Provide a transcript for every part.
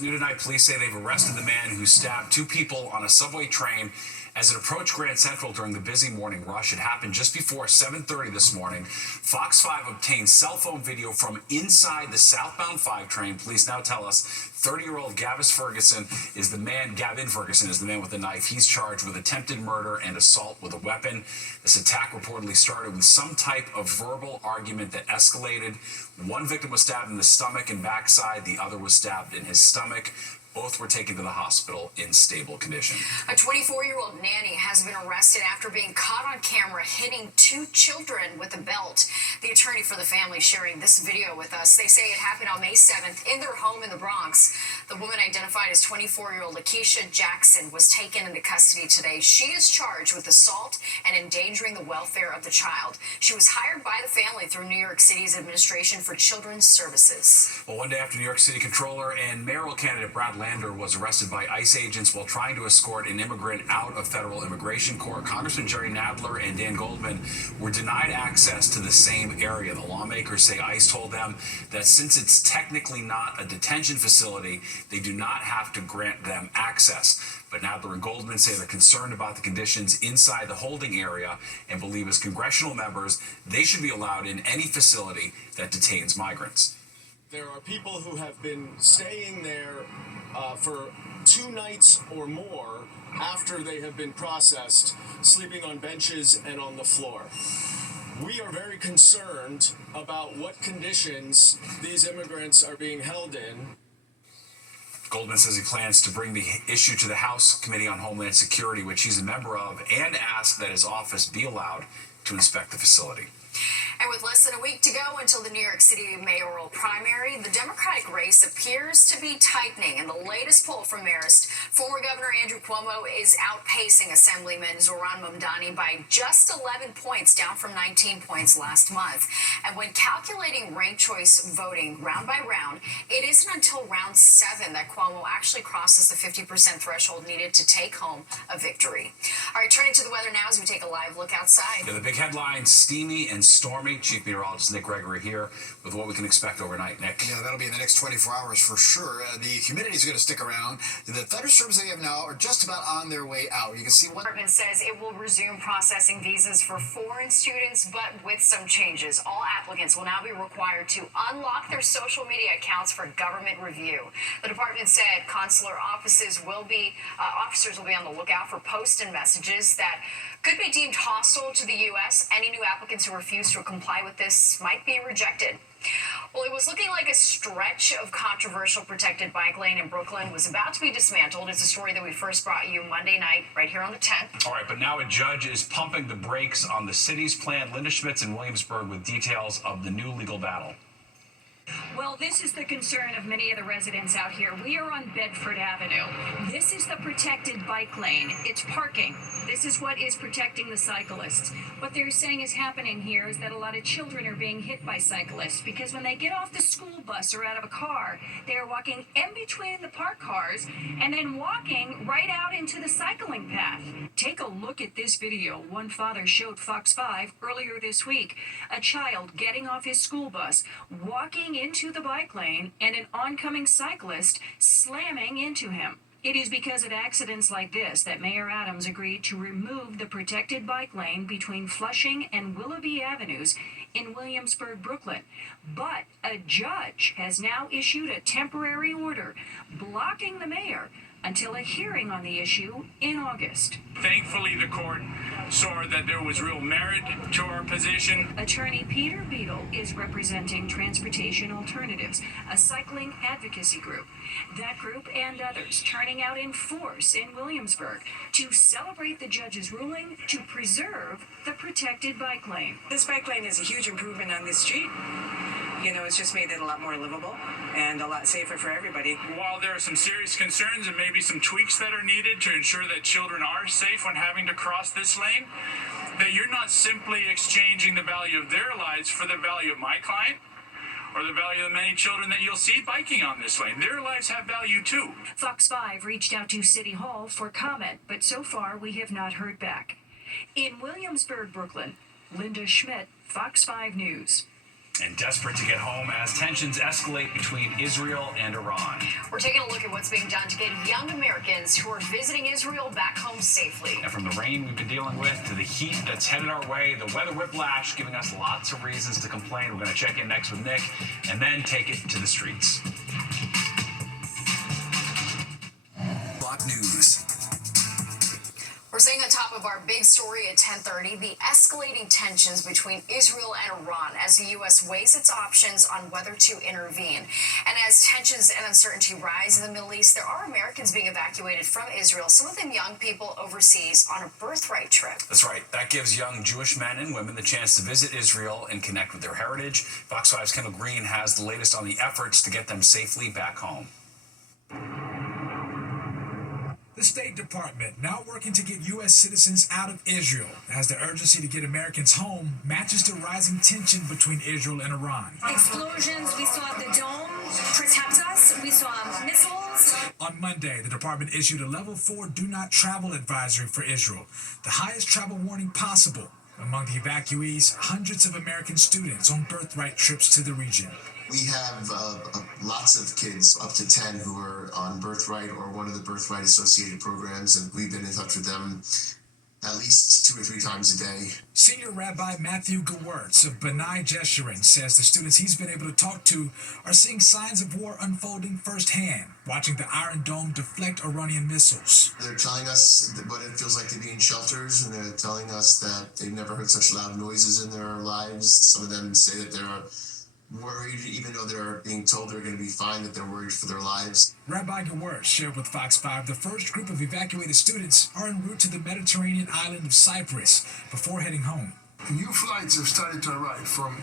New tonight, police say they've arrested the man who stabbed two people on a subway train as it approached Grand Central during the busy morning rush. It happened just before 7:30 this morning. Fox 5 obtained cell phone video from inside the southbound 5 train. Police now tell us 30-year-old Gavin Ferguson is the man with the knife. He's charged with attempted murder and assault with a weapon. This attack reportedly started with some type of verbal argument that escalated. One victim was stabbed in the stomach and backside. The other was stabbed in his stomach. Both were taken to the hospital in stable condition. A 24-year-old nanny has been arrested after being caught on camera hitting two children with a belt. The attorney for the family sharing this video with us. They say it happened on May 7th in their home in the Bronx. The woman, identified as 24-year-old Lakeisha Jackson, was taken into custody today. She is charged with assault and endangering the welfare of the child. She was hired by the family through New York City's Administration for Children's Services. Well, one day after New York City Controller and mayoral candidate Brad Lander was arrested by ICE agents while trying to escort an immigrant out of federal immigration court, Congressman Jerry Nadler and Dan Goldman were denied access to the same area. The lawmakers say ICE told them that since it's technically not a detention facility, they do not have to grant them access. But Nadler and Goldman say they're concerned about the conditions inside the holding area and believe as congressional members they should be allowed in any facility that detains migrants. There are people who have been staying there for 2 nights or more after they have been processed, sleeping on benches and on the floor. We are very concerned about what conditions these immigrants are being held in. Goldman says he plans to bring the issue to the House Committee on Homeland Security, which he's a member of, and ask that his office be allowed to inspect the facility. And with less than a week to go until the New York City mayoral primary, the Democratic race appears to be tightening. In the latest poll from Marist, former Governor Andrew Cuomo is outpacing Assemblyman Zohran Mamdani by just 11 points, down from 19 points last month. And when calculating ranked choice voting round by round, it isn't until round 7 that Cuomo actually crosses the 50% threshold needed to take home a victory. All right, turning to the weather now as we take a live look outside. Yeah, the big headline, steamy and stormy. Chief Meteorologist Nick Gregory here with what we can expect overnight. Nick. Yeah, that'll be in the next 24 hours for sure. The humidity is going to stick around. The thunderstorms they have now are just about on their way out. You can see one. The department says it will resume processing visas for foreign students, but with some changes. All applicants will now be required to unlock their social media accounts for government review. The department said consular officers will be on the lookout for posts and messages that could be deemed hostile to the U.S. Any new applicants who refuse to comply with this might be rejected. Well, it was looking like a stretch of controversial protected bike lane in Brooklyn was about to be dismantled. It's a story that we first brought you Monday night right here on the 10th. All right, but now a judge is pumping the brakes on the city's plan. Linda Schmitz in Williamsburg with details of the new legal battle. Well, this is the concern of many of the residents out here. We are on Bedford Avenue. This is the protected bike lane. It's parking. This is what is protecting the cyclists. What they're saying is happening here is that a lot of children are being hit by cyclists because when they get off the school bus or out of a car, they are walking in between the parked cars and then walking right out into the cycling path. Take a look at this video one father showed Fox 5 earlier this week. A child getting off his school bus, walking into the bike lane, and an oncoming cyclist slamming into him. It is because of accidents like this that Mayor Adams agreed to remove the protected bike lane between Flushing and Willoughby Avenues in Williamsburg, Brooklyn. But a judge has now issued a temporary order blocking the mayor until a hearing on the issue in August. Thankfully, the court saw that there was real merit to our position. Attorney Peter Beadle is representing Transportation Alternatives, a cycling advocacy group. That group and others turning out in force in Williamsburg to celebrate the judge's ruling to preserve the protected bike lane. This bike lane is a huge improvement on this street. You know, it's just made it a lot more livable and a lot safer for everybody. While there are some serious concerns and maybe some tweaks that are needed to ensure that children are safe when having to cross this lane, that you're not simply exchanging the value of their lives for the value of my client or the value of the many children that you'll see biking on this lane. Their lives have value too. Fox 5 reached out to City Hall for comment, but so far we have not heard back. In Williamsburg, Brooklyn, Linda Schmidt, Fox 5 News. And desperate to get home as tensions escalate between Israel and Iran. We're taking a look at what's being done to get young Americans who are visiting Israel back home safely. And from the rain we've been dealing with to the heat that's headed our way, the weather whiplash giving us lots of reasons to complain. We're going to check in next with Nick and then take it to the streets. Block News. We're staying on top of our big story at 10:30, the escalating tensions between Israel and Iran as the U.S. weighs its options on whether to intervene. And as tensions and uncertainty rise in the Middle East, there are Americans being evacuated from Israel, some of them young people overseas on a birthright trip. That's right. That gives young Jewish men and women the chance to visit Israel and connect with their heritage. Fox 5's Kendall Green has the latest on the efforts to get them safely back home. The State Department now working to get U.S. citizens out of Israel as the urgency to get Americans home matches the rising tension between Israel and Iran. Explosions, we saw the dome protect us, we saw missiles. On Monday, the department issued a level 4 do not travel advisory for Israel, the highest travel warning possible. Among the evacuees, hundreds of American students on birthright trips to the region. We have lots of kids up to 10 who are on Birthright or one of the Birthright associated programs, and we've been in touch with them at least 2 or 3 times a day. Senior Rabbi Matthew Gewirtz of B'nai Jeshurun says the students he's been able to talk to are seeing signs of war unfolding firsthand, watching the Iron Dome deflect Iranian missiles. They're telling us what it feels like to be in shelters, and they're telling us that they've never heard such loud noises in their lives. Some of them say that they're worried, even though they're being told they're going to be fine, that they're worried for their lives. Rabbi Gewirtz shared with Fox 5 the first group of evacuated students are en route to the Mediterranean island of Cyprus before heading home. New flights have started to arrive from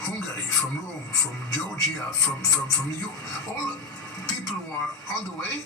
Hungary, from Rome, from Georgia, from New York. All people who are on the way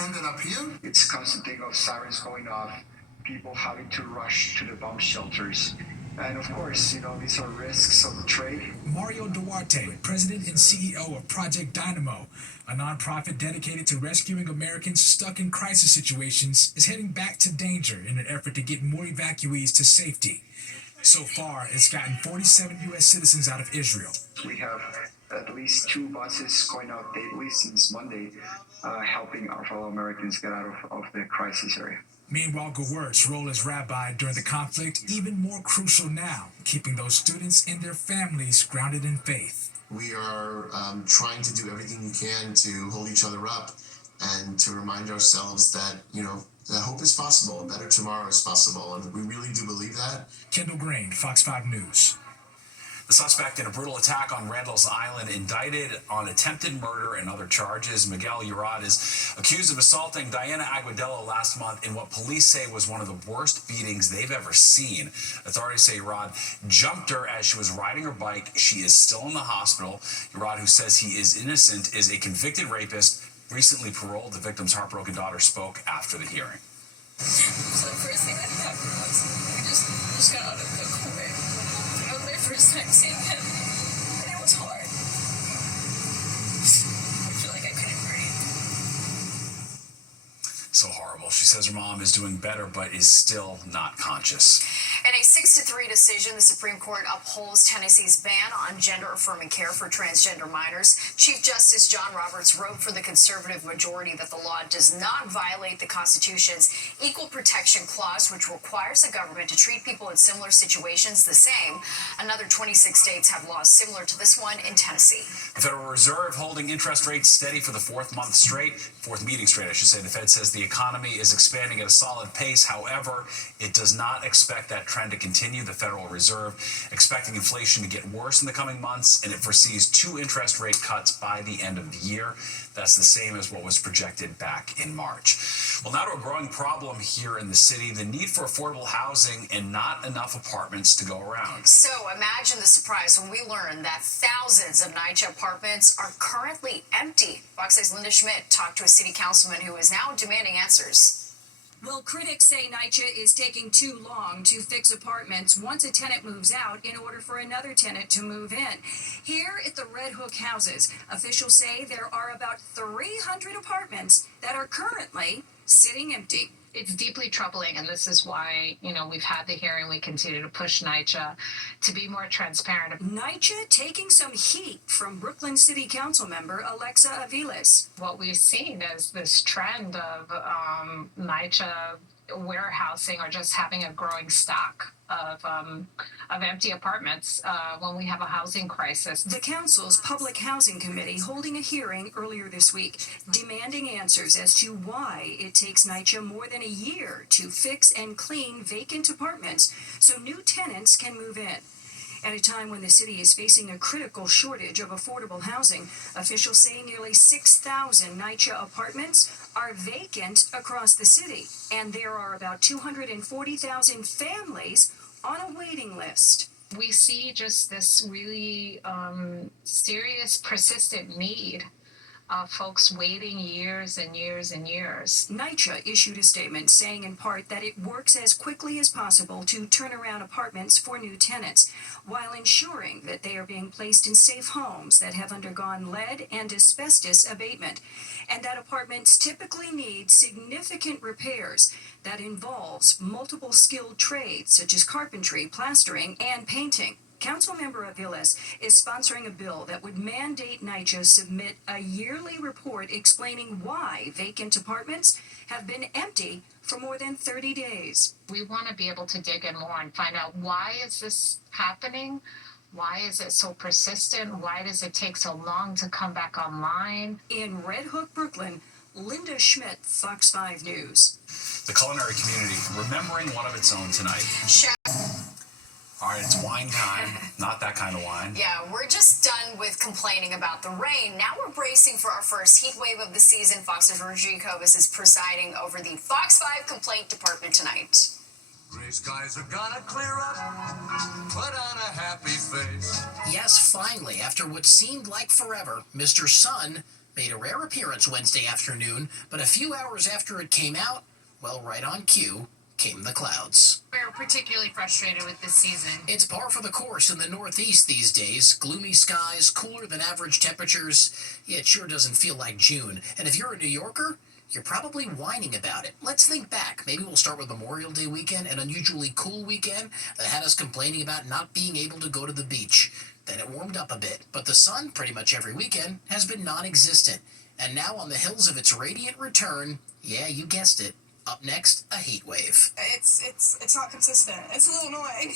ended up here. It's constant thing of sirens going off, people having to rush to the bomb shelters. And of course, these are risks of the trade. Mario Duarte, president and CEO of Project Dynamo, a nonprofit dedicated to rescuing Americans stuck in crisis situations, is heading back to danger in an effort to get more evacuees to safety. So far, it's gotten 47 U.S. citizens out of Israel. We have at least 2 buses going out daily since Monday, helping our fellow Americans get out of the crisis area. Meanwhile, Gewirtz's role as rabbi during the conflict even more crucial now, keeping those students and their families grounded in faith. We are trying to do everything we can to hold each other up and to remind ourselves that, that hope is possible, a better tomorrow is possible, and we really do believe that. Kendall Green, Fox 5 News. The suspect in a brutal attack on Randall's Island indicted on attempted murder and other charges. Miguel Urad is accused of assaulting Diana Aguadello last month in what police say was one of the worst beatings they've ever seen. Authorities say Urad jumped her as she was riding her bike. She is still in the hospital. Urad, who says he is innocent, is a convicted rapist, recently paroled. The victim's heartbroken daughter spoke after the hearing. So the first thing that happened was we just got out of the car. It was my first time seeing him, and it was hard. I feel like I couldn't breathe. So horrible. She says her mom is doing better, but is still not conscious. In a 6-3 decision, the Supreme Court upholds Tennessee's ban on gender-affirming care for transgender minors. Chief Justice John Roberts wrote for the conservative majority that the law does not violate the Constitution's Equal Protection Clause, which requires the government to treat people in similar situations the same. Another 26 states have laws similar to this one in Tennessee. The Federal Reserve holding interest rates steady for the fourth meeting straight, I should say. The Fed says the economy is expanding at a solid pace. However, it does not expect that trend to continue. The Federal Reserve expecting inflation to get worse in the coming months, and it foresees 2 interest rate cuts by the end of the year. That's the same as what was projected back in March. Well, now to a growing problem here in the city, the need for affordable housing and not enough apartments to go around. So imagine the surprise when we learn that thousands of NYCHA apartments are currently empty. Fox 6's Linda Schmidt talked to a city councilman who is now demanding answers. Well, critics say NYCHA is taking too long to fix apartments once a tenant moves out in order for another tenant to move in. Here at the Red Hook houses, officials say there are about 300 apartments that are currently sitting empty. It's deeply troubling, and this is why, we've had the hearing. We continue to push NYCHA to be more transparent. NYCHA taking some heat from Brooklyn City Council member Alexa Aviles. What we've seen is this trend of NYCHA warehousing or just having a growing stock of empty apartments when we have a housing crisis. The council's Public Housing Committee holding a hearing earlier this week, demanding answers as to why it takes NYCHA more than a year to fix and clean vacant apartments so new tenants can move in. At a time when the city is facing a critical shortage of affordable housing, officials say nearly 6,000 NYCHA apartments are vacant across the city, and there are about 240,000 families on a waiting list. We see just this really serious, persistent need of folks waiting years and years and years. NYCHA issued a statement saying in part that it works as quickly as possible to turn around apartments for new tenants, while ensuring that they are being placed in safe homes that have undergone lead and asbestos abatement, and that apartments typically need significant repairs that involves multiple skilled trades such as carpentry, plastering, and painting. Councilmember Aviles is sponsoring a bill that would mandate NYCHA submit a yearly report explaining why vacant apartments have been empty for more than 30 days. We want to be able to dig in more and find out, why is this happening? Why is it so persistent? Why does it take so long to come back online? In Red Hook, Brooklyn, Linda Schmidt, Fox 5 News. The culinary community remembering one of its own tonight. All right, it's wine time. Not that kind of wine. Yeah, we're just done with complaining about the rain. Now we're bracing for our first heat wave of the season. Fox's Reggie Kovas is presiding over the Fox 5 complaint department tonight. Gray skies are gonna clear up. Put on a happy face. Yes, finally, after what seemed like forever, Mr. Sun made a rare appearance Wednesday afternoon, but a few hours after it came out, well, right on cue, came the clouds. We're particularly frustrated with this season. It's par for the course in the Northeast these days. Gloomy skies, cooler than average temperatures. Yeah, it sure doesn't feel like June. And if you're a New Yorker, you're probably whining about it. Let's think back. Maybe we'll start with Memorial Day weekend, an unusually cool weekend that had us complaining about not being able to go to the beach. Then it warmed up a bit, but the sun, pretty much every weekend, has been non-existent. And now on the hills of its radiant return, yeah, you guessed it, up next, a heat wave. It's not consistent. It's a little annoying.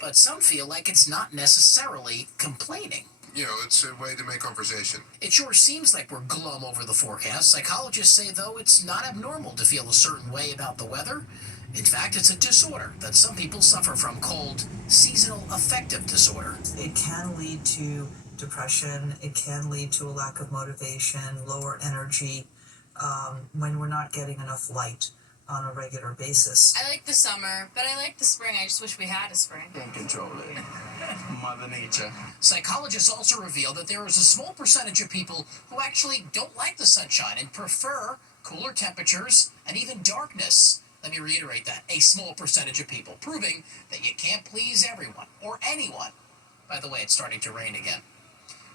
But some feel like it's not necessarily complaining. It's a way to make conversation. It sure seems like we're glum over the forecast. Psychologists say, though, it's not abnormal to feel a certain way about the weather. In fact, it's a disorder that some people suffer from called seasonal affective disorder. It can lead to depression. It can lead to a lack of motivation, lower energy, when we're not getting enough light on a regular basis. I like the summer, but I like the spring. I just wish we had a spring. Can't control it. Mother Nature. Psychologists also reveal that there is a small percentage of people who actually don't like the sunshine and prefer cooler temperatures and even darkness. Let me reiterate that. A small percentage of people, proving that you can't please everyone or anyone. By the way, it's starting to rain again.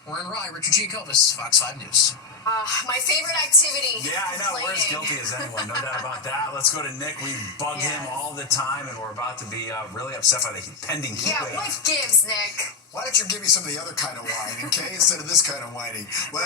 We're in Rye. Richard Giacobas, Fox 5 News. My favorite activity. Yeah, I know. We're as guilty as anyone. No doubt about that. Let's go to Nick. We bug him all the time, and we're about to be really upset by the pending heat wave. Yeah, what gives, Nick? Why don't you give me some of the other kind of whining, okay, instead of this kind of whining? Well,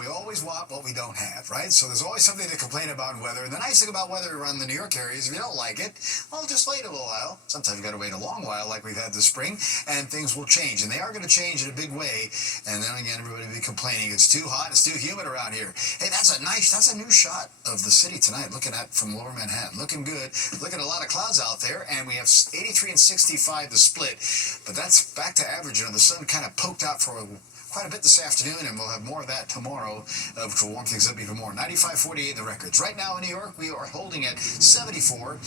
we always want what we don't have, right? So there's always something to complain about in weather. And the nice thing about weather around the New York area is if you don't like it, well, just wait a little while. Sometimes you got to wait a long while like we've had this spring, and things will change. And they are going to change in a big way. And then again, everybody will be complaining it's too hot, it's too humid around here. Hey, that's a new shot of the city tonight, looking at from lower Manhattan. Looking good. Looking at a lot of clouds out there, and we have 83 and 65 the split. But that's back to average. The sun kind of poked out for quite a bit this afternoon, and we'll have more of that tomorrow, which will warm things up even more. 95-48 the records. Right now in New York, we are holding at 74.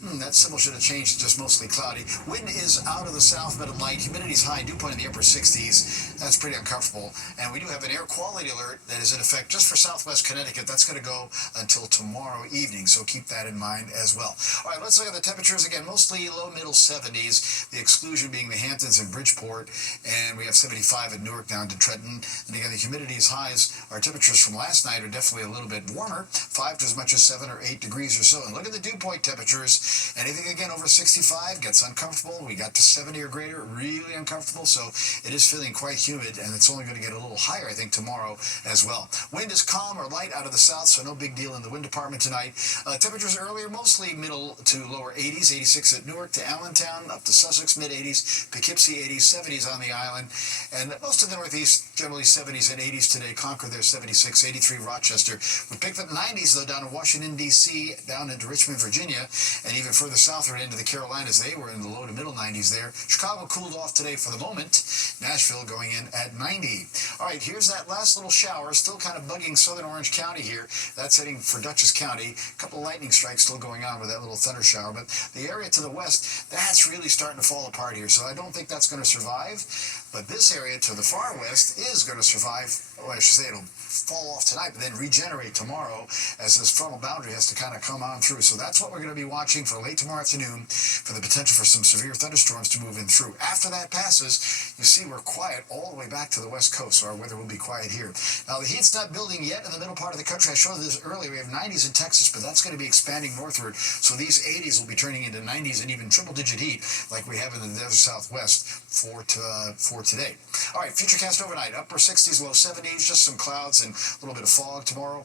That symbol should have changed to just mostly cloudy. Wind is out of the south, but at light. Humidity's high, dew point in the upper 60s. That's pretty uncomfortable. And we do have an air quality alert that is in effect just for southwest Connecticut. That's going to go until tomorrow evening, so keep that in mind as well. All right, let's look at the temperatures again. Mostly low, middle 70s. The exclusion being the Hamptons and Bridgeport. And we have 75 at Newark down to Trenton. And again, the humidity is high as our temperatures from last night are definitely a little bit warmer. 5 to as much as 7 or 8 degrees or so. And look at the dew point temperatures. Anything again over 65 gets uncomfortable. We got to 70 or greater, really uncomfortable. So it is feeling quite humid, and it's only going to get a little higher, I think, tomorrow as well. Wind is calm or light out of the south, so no big deal in the wind department tonight. Temperatures earlier, mostly middle to lower 80s. 86 at Newark to Allentown, up to Sussex, mid-80s. Poughkeepsie, 80s, 70s on the island. And most of the Northeast, generally 70s and 80s today. Concord there, 76, 83 Rochester. We picked up 90s, though, down in Washington, D.C., down into Richmond, Virginia, and even further southward into the Carolinas. They were in the low to middle 90s there. Chicago cooled off today for the moment. Nashville going in at 90. All right, here's that last little shower, still kind of bugging southern Orange County here. That's heading for Dutchess County. A couple of lightning strikes still going on with that little thunder shower. But the area to the west, that's really starting to fall apart here. So I don't think that's going to survive. But this area to the far west is going to survive. Well, I should say it'll fall off tonight, but then regenerate tomorrow as this frontal boundary has to kind of come on through. So that's what we're going to be watching for late tomorrow afternoon for the potential for some severe thunderstorms to move in through. After that passes, you see we're quiet all the way back to the west coast, so our weather will be quiet here. Now, the heat's not building yet in the middle part of the country. I showed this earlier. We have 90s in Texas, but that's going to be expanding northward. So these 80s will be turning into 90s and even triple-digit heat like we have in the desert southwest for today. All right, futurecast overnight, upper 60s, low 70s, just some clouds and a little bit of fog tomorrow.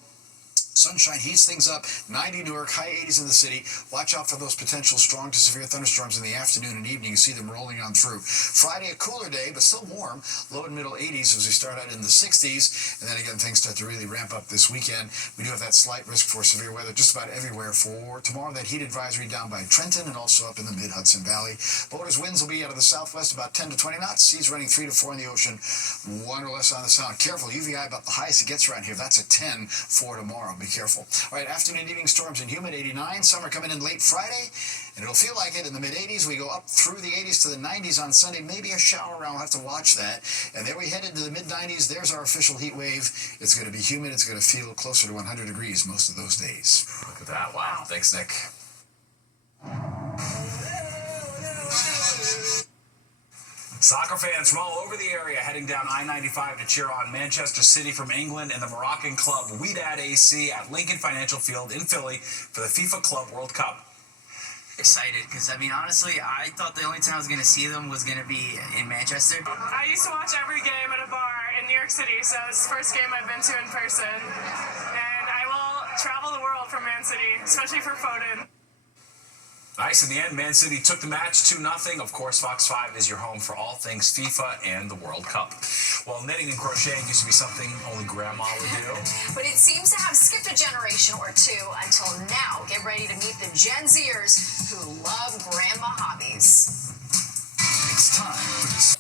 Sunshine heats things up. 90 Newark, high 80s in the city. Watch out for those potential strong to severe thunderstorms in the afternoon and evening. You see them rolling on through. Friday, a cooler day, but still warm. Low and middle 80s as we start out in the 60s. And then again, things start to really ramp up this weekend. We do have that slight risk for severe weather just about everywhere for tomorrow. That heat advisory down by Trenton and also up in the mid-Hudson Valley. Boulder's winds will be out of the southwest about 10 to 20 knots. Seas running 3 to 4 in the ocean, 1 or less on the sound. Careful, UVI about the highest it gets around here. That's a 10 for tomorrow. Be careful. All right, afternoon and evening storms and humid, 89. Summer coming in late Friday, and it'll feel like it in the mid-80s. We go up through the 80s to the 90s on Sunday. Maybe a shower around. We'll have to watch that. And then we head into the mid-90s. There's our official heat wave. It's going to be humid. It's going to feel closer to 100 degrees most of those days. Look at that. Wow. Thanks, Nick. Soccer fans from all over the area heading down I-95 to cheer on Manchester City from England and the Moroccan club Wydad AC at Lincoln Financial Field in Philly for the FIFA Club World Cup. Excited because, I mean, honestly, I thought the only time I was going to see them was going to be in Manchester. I used to watch every game at a bar in New York City, so it's the first game I've been to in person. And I will travel the world for Man City, especially for Foden. Nice. In the end, Man City took the match 2-0. Of course, Fox 5 is your home for all things FIFA and the World Cup. Well, knitting and crocheting used to be something only Grandma would do. But it seems to have skipped a generation or two until now. Get ready to meet the Gen Zers who love grandma hobbies. It's time for this.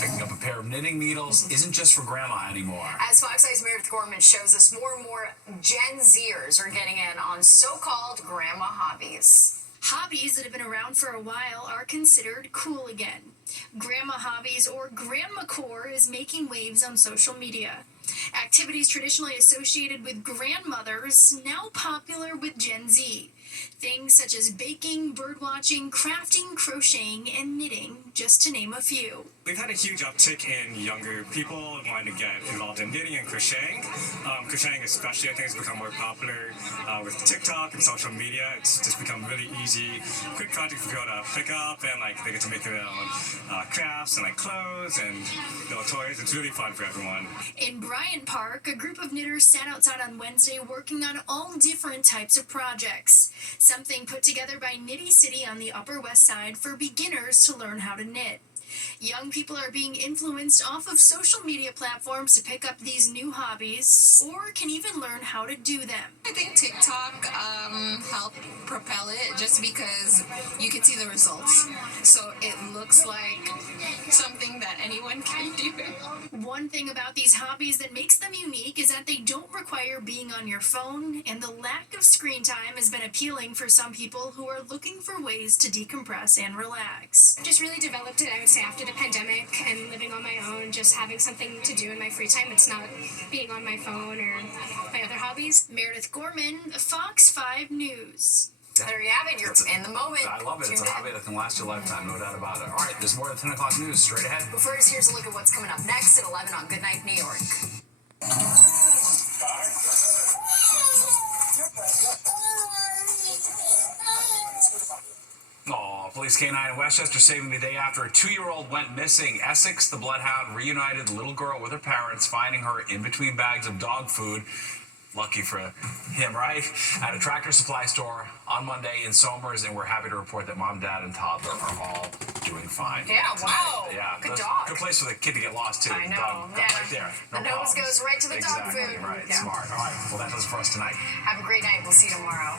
Picking up a pair of knitting needles isn't just for Grandma anymore. As Fox Eye's Meredith Gorman shows us, more and more Gen Zers are getting in on so-called grandma hobbies. Hobbies that have been around for a while are considered cool again. Grandma hobbies, or grandmacore, is making waves on social media. Activities traditionally associated with grandmothers, now popular with Gen Z. Things such as baking, birdwatching, crafting, crocheting, and knitting, just to name a few. We've had a huge uptick in younger people wanting to get involved in knitting and crocheting. Crocheting especially, I think, has become more popular with TikTok and social media. It's just become really easy, quick project for people to pick up, and like they get to make their own crafts and like clothes and little toys. It's really fun for everyone. In Bryant Park, a group of knitters sat outside on Wednesday working on all different types of projects. Something put together by Knitty City on the Upper West Side for beginners to learn how to knit. Young people are being influenced off of social media platforms to pick up these new hobbies, or can even learn how to do them. I think TikTok helped propel it just because you can see the results. So it looks like something that anyone can do. One thing about these hobbies that makes them unique is that they don't require require being on your phone, and the lack of screen time has been appealing for some people who are looking for ways to decompress and relax. I just really developed it, I would say, after the pandemic and living on my own, just having something to do in my free time. It's not being on my phone or my other hobbies. Meredith Gorman, Fox 5 News. There you have it. You're in the moment. I love it. It's a hobby that can last your lifetime, no doubt about it. All right, there's more of the 10 o'clock news straight ahead. But first, here's a look at what's coming up next at 11 on Good Night New York. Oh, police K-9 in Westchester saving the day after a 2-year-old went missing. Essex, the bloodhound, reunited the little girl with her parents, finding her in between bags of dog food. Lucky for him, right? At a Tractor Supply store on Monday in Somers, and we're happy to report that mom, dad, and toddler are all doing fine. Yeah, wow. Yeah, good dog. Good place for the kid to get lost, too. I know. Dog, Yeah. right there. No the nose problems. goes right to the Exactly, dog food. Right, Yeah. smart. All right, well, that does it for us tonight. Have a great night. We'll see you tomorrow.